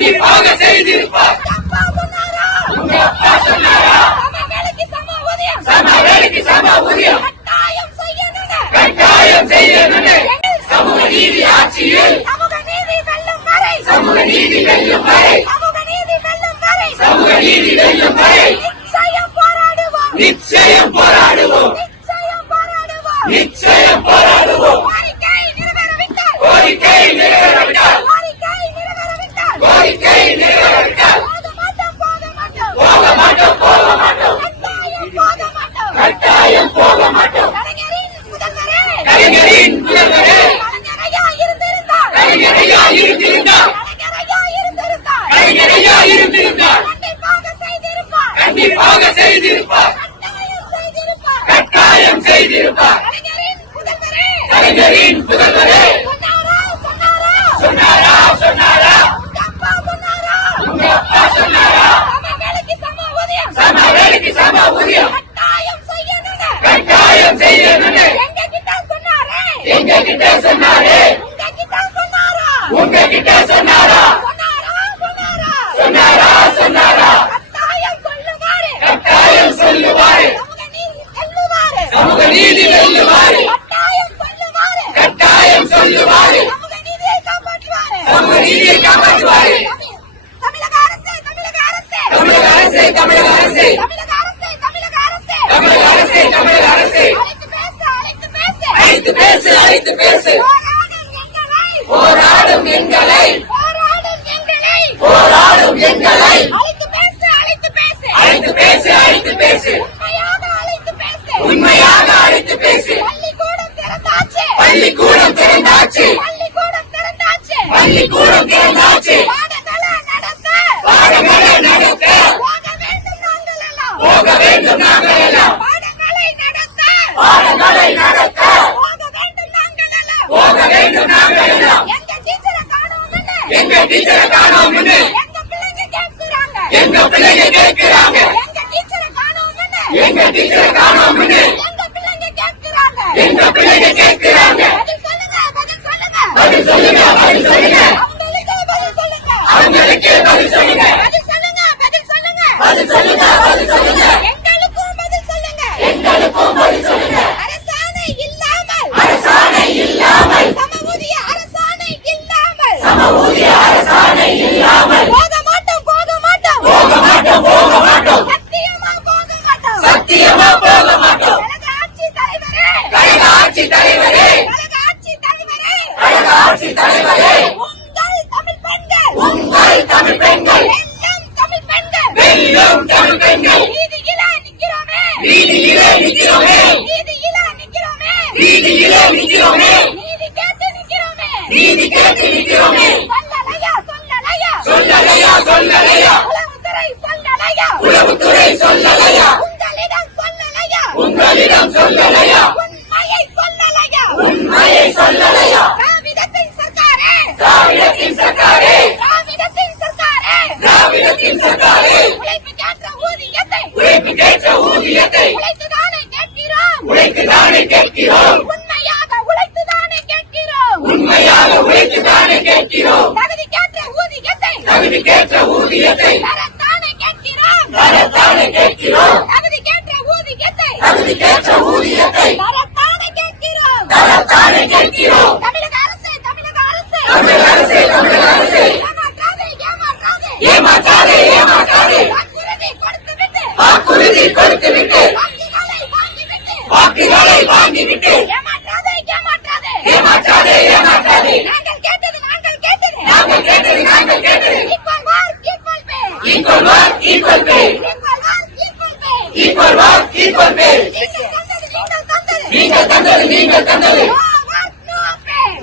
கண்டிப்பாக செய்திருப்பார். உங்க அப்பா சொன்னாரா? சம வேலைக்கு சம ஊதியம் கட்டாயம் செய்யணும்னு. சமூக நீதி ஆட்சியில் சமூக நீதி வெல்லும் வரை சமூக நீதி வெல்லும் வரை நிச்சயம் போராடுவோம். நிச்சயம் போராடுவோம். கோரிக்கை நிறைவேறவிட்டால் போக மாட்டோம். கட்டாயம் போக மாட்டோம். கலைஞரின் முதல்வரே கலைஞரையா இருந்திருந்தார் கண்டிப்பாக செய்திருப்பார். கட்டாயம் செய்திருப்பார். கலைஞரின் முதல்வரே சொன்னாரா? உங்க அப்பா சொன்னாரா? சம வேலைக்கு சம ஊதியம் கட்டாயம் செய்யணும்னு எங்க கிட்ட சொன்னாரு. உங்க கிட்ட சொன்னாரா? கட்டாயம் சொல்லுவாரு. சமூக நீதி வெல்லுவாரு. கட்டாயம் சொல்லுவாரு. சமூக நீதியை காப்பாற்றுவாரு. தமிழக அரசே அழைத்து பேசு. போராடும் எங்களை அழைத்து பேசு. உண்மையாக அழைத்து பேசு. பள்ளிக்கூடம் திறந்தாச்சு. பாடங்களை நடத்த போக வேண்டும் நாங்கள் எல்லாம். எங்க டீச்சரை காணோம்னு எங்க பிள்ளைங்க கேட்கிறாங்க. பதில் சொல்லுங்க. அவங்களுக்கே பதில் சொல்லுங்க. எங்களுக்கும் பதில் சொல்லுங்க. அரசாணை இல்லாமல் சம ஊதிய அரசாணை இல்லாமல் போக மாட்டோம். சத்தியமா போக மாட்டோம். கழக ஆட்சி தலைவரே உங்கள் தமிழ் பெண்கள் வெல்லும் தமிழ் பெண்கள் வீதியிலே நிற்கிறோமே. நீதி கேட்டு நிற்கிறோமே. சொல்லலையா உளவுத்துறை சொல்லலையா உங்களிடம் சொல்லலையா உண்மையை சொல்லலையா. திராவிடத்தின் சர்க்காரே உழைப்புக்கேற்ற ஊதியத்தை உழைத்துதானே கேட்கிறோம். உண்மையாக உழைத்துதானே கேட்கிறோம். தகுதிக்கேற்ற ஊதியத்தை தரத்தானே கேட்கிறோம். தமிழக அரசே ஏமாற்றாதே. வாக்குறுதி கொடுத்துவிட்டு வாக்குகளை வாங்கிவிட்டு ஏமாற்றாதே. நாங்கள் கேட்டது equal pay. நீங்கள் தந்தது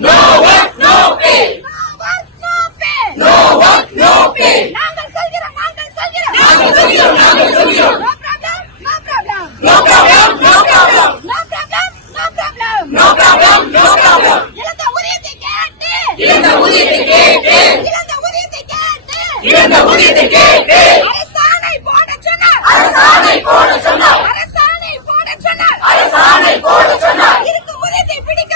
no work no pay. நாங்கள் சொல்கிறோம். No problem. இழந்த ஊதியத்தை கேட்டு அரசாணை போட சொன்னார். இருக்கும் ஊதியத்தை பிடிக்க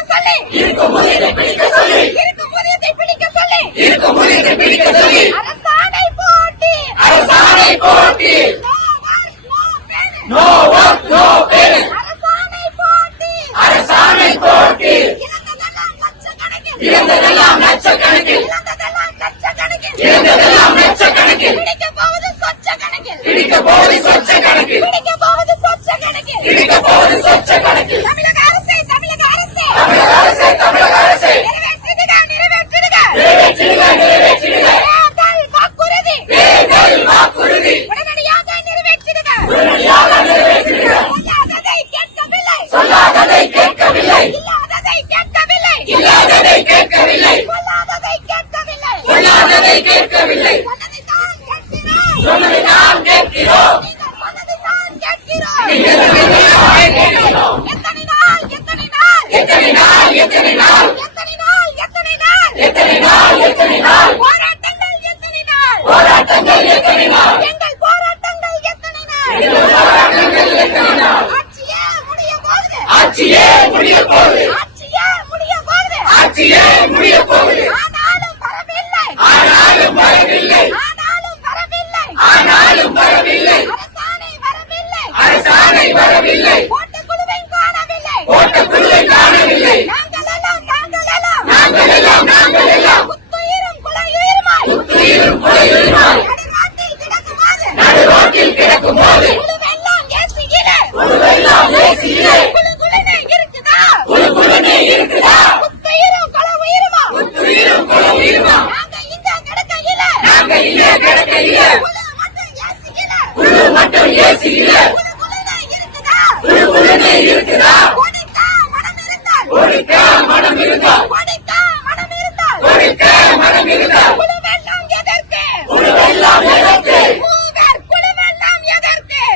ஆட்சியே முடிய போகுது ஆனாலும் வரவில்லை அரசாணை வரவில்லை ஓட்டுக்குழுவை காணவில்லை நாங்கள் எல்லாம் புத்துயிரும் குலையுயிருமாய் நடுரோட்டில் கிடக்கும்போது குழுவெல்லாம் ஏசியிலே குழுகுழுனே இருக்குதா புத்துயிரும் குலையுயிருமா நாங்க இங்கே கிடக்கையில குழு மட்டும் ஏசியில குழுகுழுனே இருக்குதா கொடுக்க மனம் இருந்தால் குழுவெல்லாம் எதற்கு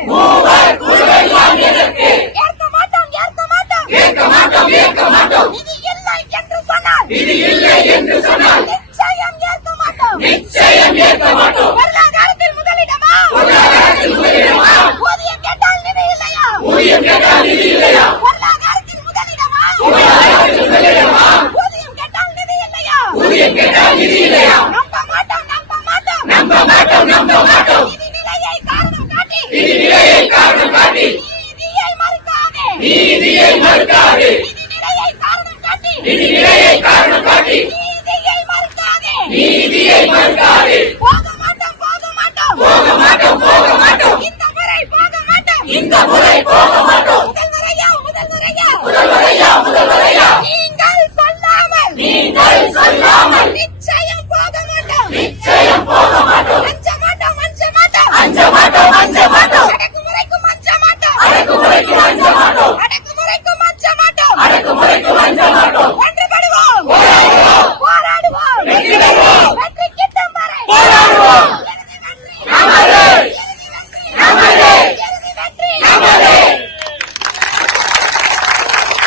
மூவர் குழுவெல்லாம் எதற்கு ஏற்க மாட்டோம் இது இல்லை என்று சொன்னால் நிச்சயம் ஏற்க மாட்டோம் பொருளாதாரத்தில் முதலிடமா ஊதியம் கேட்டால் நிதி இல்லையா பொருளாதாரத்தில் முதலிடமா ஊதியம் கேட்டால் நிதி இல்லையா நம்ப மாட்டோம் இது நிலையை காரணம் காட்டி நீதியை மறுக்காதே போக மாட்டோம் இந்த முறை போக மாட்டோம்